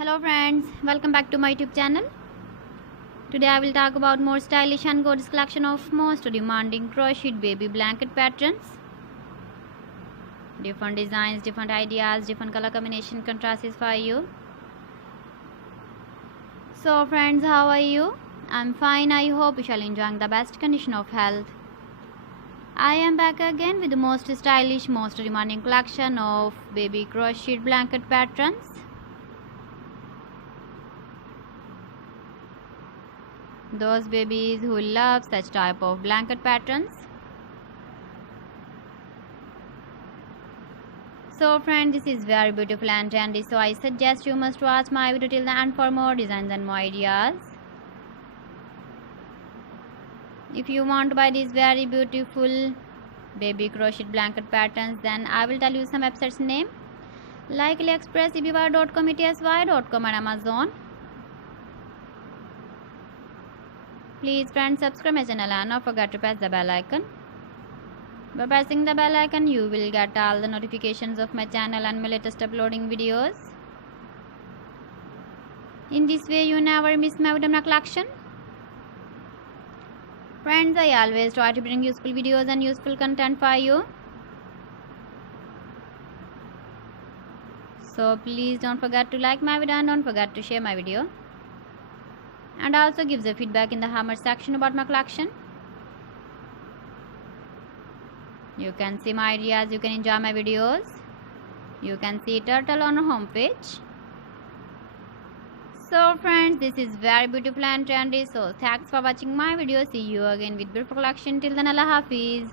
Hello friends, welcome back to my YouTube channel. Today I will talk about more stylish and gorgeous collection of most demanding crocheted baby blanket patterns. Different designs, different ideas, different color combination contrasts for you. So friends, how are you? I'm fine. I hope you shall enjoy the best condition of health. I am back again with the most stylish, most demanding collection of baby crocheted blanket patterns. Those babies who love such type of blanket patterns. So friends, this is very beautiful and trendy, so I suggest you must watch my video till the end for more designs and more ideas. If you want to buy these very beautiful baby crocheted blanket patterns, then I will tell you some websites name like AliExpress, eBay.com, etsy.com and Amazon. Please friends, subscribe my channel and don't forget to press the bell icon. By pressing the bell icon, you will get all the notifications of my channel and my latest uploading videos. In this way, you never miss my video collection. Friends, I always try to bring useful videos and useful content for you. So please don't forget to like my video and don't forget to share my video. And also give the feedback in the comment section about my collection. You can see my ideas, you can enjoy my videos. You can see turtle on our homepage. So friends, this is very beautiful and trendy. So thanks for watching my video. See you again with beautiful collection. Till then, Allah Hafiz.